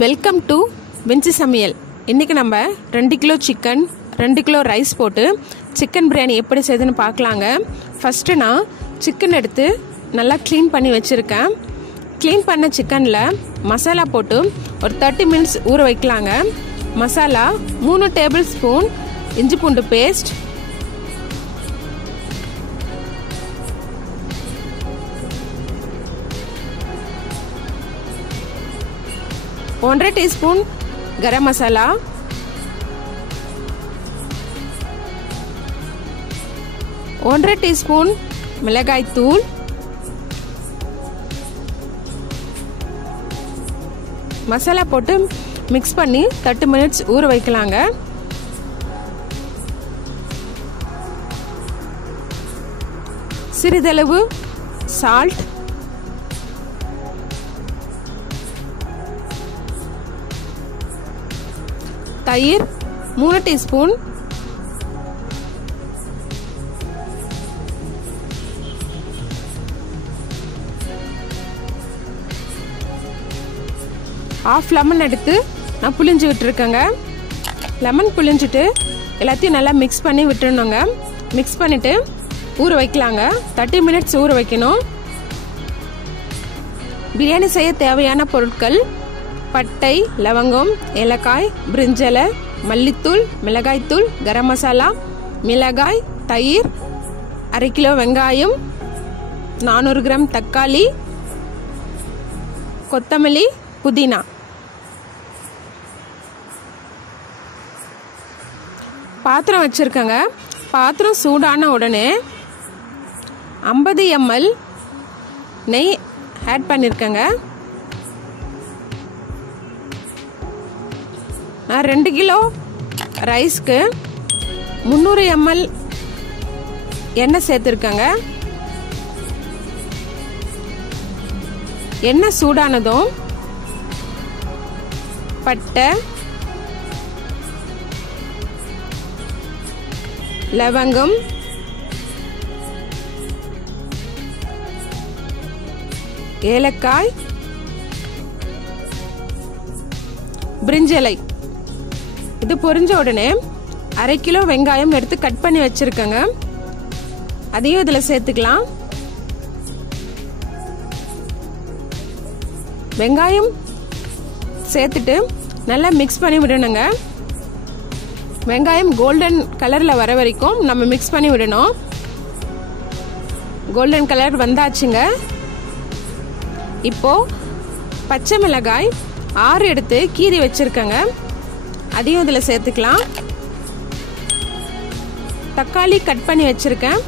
Welcome to Vinci சமையல். இன்றைக்கி நம்ம 2 கிலோ சிக்கன் 2 கிலோ ரைஸ் போட்டு சிக்கன் பிரியாணி எப்படி செய்யுதுன்னு பார்க்கலாங்க. ஃபஸ்ட்டு நான் சிக்கன் எடுத்து நல்லா க்ளீன் பண்ணி வச்சுருக்கேன். க்ளீன் பண்ண சிக்கனில் மசாலா போட்டு ஒரு 30 மினிட்ஸ் ஊற வைக்கலாங்க. மசாலா 3 டேபிள் ஸ்பூன் இஞ்சி பூண்டு paste, 1/2 teaspoon garam masala, 1/2 teaspoon மிளகாய் தூள், மசாலா போட்டு மிக்ஸ் பண்ணி 30 மினிட்ஸ் ஊற வைக்கலாங்க. சிறிதளவு சால்ட், தயிர் 3 டீஸ்பூன், ½ லெமன் எடுத்து நான் புளிஞ்சு விட்டுருக்கேங்க. லெமன் புளிஞ்சிட்டு எல்லாத்தையும் நல்லா மிக்ஸ் பண்ணி விட்டுருணுங்க. மிக்ஸ் பண்ணிவிட்டு ஊற வைக்கலாங்க. 30 மினிட்ஸ் ஊற வைக்கணும். பிரியாணி செய்ய தேவையான பொருட்கள்: பட்டை, லவங்கம், ஏலக்காய், பிரிஞ்சலை, மல்லித்தூள், மிளகாய்த்தூள், கரம் மசாலா, மிளகாய், தயிர், 1/2 கிலோ வெங்காயம், 400 கிராம் தக்காளி, கொத்தமல்லி, புதினா. பாத்திரம் வச்சுருக்கேங்க. பாத்திரம் சூடான உடனே 50 ml நெய் ஆட் பண்ணியிருக்கேங்க. நான் 2 கிலோ ரைஸ்க்கு 300 ml எண்ணெய் சேர்த்துருக்கேங்க. எண்ணெய் சூடானதும் பட்டை, லவங்கம், ஏலக்காய், பிரிஞ்சலை இது பொரிஞ்ச உடனே 1/2 கிலோ வெங்காயம் எடுத்து கட் பண்ணி வச்சிருக்கேங்க. அதையும் இதில் சேர்த்துக்கலாம். வெங்காயம் சேர்த்துட்டு நல்லா மிக்ஸ் பண்ணி விடணுங்க. வெங்காயம் கோல்டன் கலரில் வர வரைக்கும் நம்ம மிக்ஸ் பண்ணி விடணும். கோல்டன் கலர் வந்தாச்சுங்க. இப்போ பச்சை மிளகாய் 6 எடுத்து கீறி வச்சிருக்கேங்க. அதையும் இதில் சேர்த்துக்கலாம். தக்காளி கட் பண்ணி வச்சிருக்கேன்.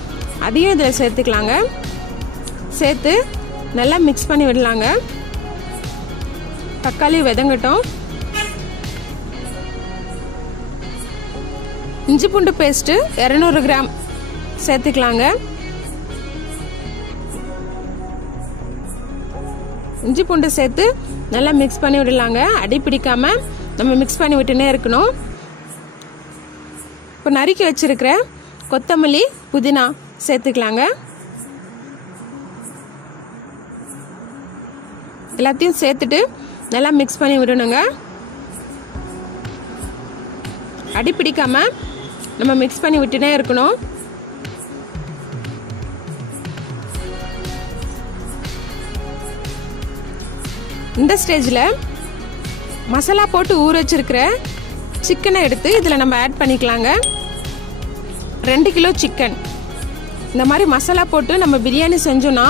அதையும் இதில் சேர்த்துக்கலாங்க. சேர்த்து நல்லா மிக்ஸ் பண்ணி விடலாங்க. தக்காளி வதங்கட்டும். இஞ்சி பூண்டு பேஸ்ட்டு 200 கிராம் சேர்த்துக்கலாங்க. இஞ்சி பூண்டு சேர்த்து நல்லா மிக்ஸ் பண்ணி விடலாங்க. அடி பிடிக்காம நம்ம மிக்ஸ் பண்ணி விட்டுனே இருக்கணும். இப்போ நறுக்கி வச்சிருக்கிற கொத்தமல்லி, புதினா சேர்த்துக்கலாங்க. எல்லாத்தையும் சேர்த்துட்டு நல்லா மிக்ஸ் பண்ணி விடணுங்க. அடி பிடிக்காம நம்ம மிக்ஸ் பண்ணி விட்டுனே இருக்கணும். இந்த ஸ்டேஜில் மசாலா போட்டு ஊற வச்சிருக்கிற சிக்கனை எடுத்து இதில் நம்ம ஆட் பண்ணிக்கலாங்க. 2 கிலோ சிக்கன். இந்த மாதிரி மசாலா போட்டு நம்ம பிரியாணி செஞ்சோன்னா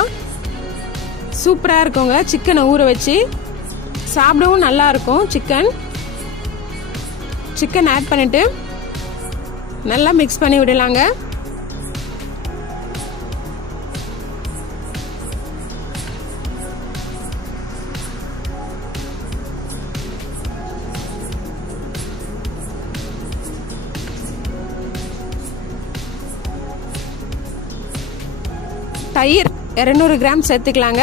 சூப்பராக இருக்குங்க. சிக்கனை ஊற வச்சு சாப்பிடவும் நல்லா இருக்கும். சிக்கன் ஆட் பண்ணிட்டு நல்லா மிக்ஸ் பண்ணி விடலாங்க. தயிர் 200 கிராம் சேர்த்துக்கலாங்க.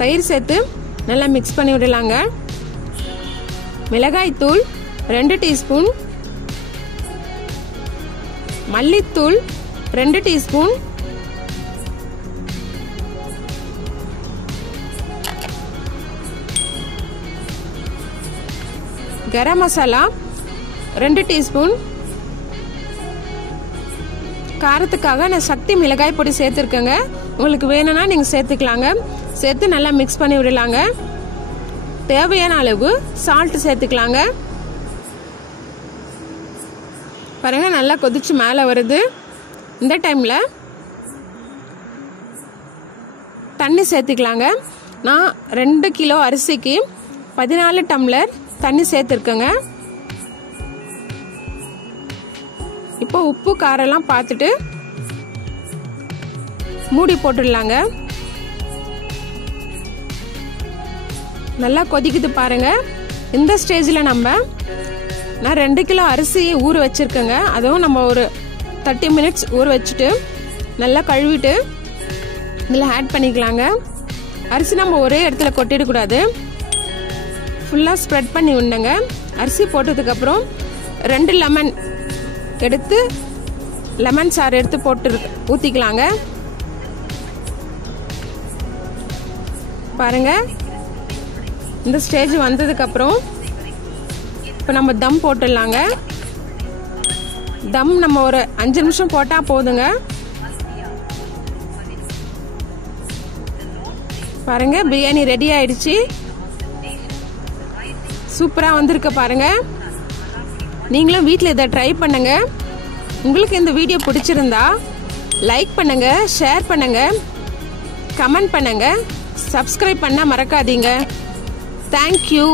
தயிர் சேர்த்து நல்லா மிக்ஸ் பண்ணி விடலாங்க. மிளகாய் தூள் 2 டீஸ்பூன், மல்லித்தூள் 2 டீஸ்பூன், கரம் மசாலா 2 டீஸ்பூன். காரத்துக்காக நான் சக்தி மிளகாய் பொடி சேர்த்துருக்கேங்க. உங்களுக்கு வேணும்னா நீங்கள் சேர்த்துக்கலாங்க. சேர்த்து நல்லா மிக்ஸ் பண்ணி விடலாங்க. தேவையான அளவு சால்ட் சேர்த்துக்கலாங்க. பாருங்கள் நல்லா கொதிச்சு மேலே வருது. இந்த டைமில் தண்ணி சேர்த்துக்கலாங்க. நான் 2 கிலோ அரிசிக்கு 14 டம்ளர் தண்ணி சேர்த்துருக்கேங்க. இப்போ உப்பு காரெல்லாம் பார்த்துட்டு மூடி போட்டுடலாங்க. நல்லா கொதிக்குது பாருங்க. இந்த ஸ்டேஜில் நான் 2 கிலோ அரிசி ஊற வச்சிருக்கேங்க. அதுவும் நம்ம ஒரு 30 மினிட்ஸ் ஊற வச்சுட்டு நல்லா கழுவிட்டு இதில் ஆட் பண்ணிக்கலாங்க. அரிசி நம்ம ஒரே இடத்துல கொட்டிடக்கூடாது. ஃபுல்லாக ஸ்ப்ரெட் பண்ணி விடணுங்க. அரிசி போட்டதுக்கப்புறம் 2 லெமன் எடுத்து லெமன் சாறு எடுத்து போட்டு ஊற்றிக்கலாங்க. பாருங்க இந்த ஸ்டேஜ் வந்ததுக்கப்புறம் இப்போ நம்ம தம் போட்டுடலாங்க. தம் நம்ம ஒரு 5 நிமிஷம் போட்டால் போதுங்க. பாருங்க பிரியாணி ரெடி ஆயிடுச்சு. சூப்பராக வந்திருக்கு பாருங்க. நீங்களும் வீட்டில் இதை ட்ரை பண்ணுங்க. உங்களுக்கு இந்த வீடியோ பிடிச்சிருந்தா லைக் பண்ணுங்க, ஷேர் பண்ணுங்க, கமெண்ட் பண்ணுங்க, சப்ஸ்கிரைப் பண்ண மறக்காதீங்க. தேங்க்யூ.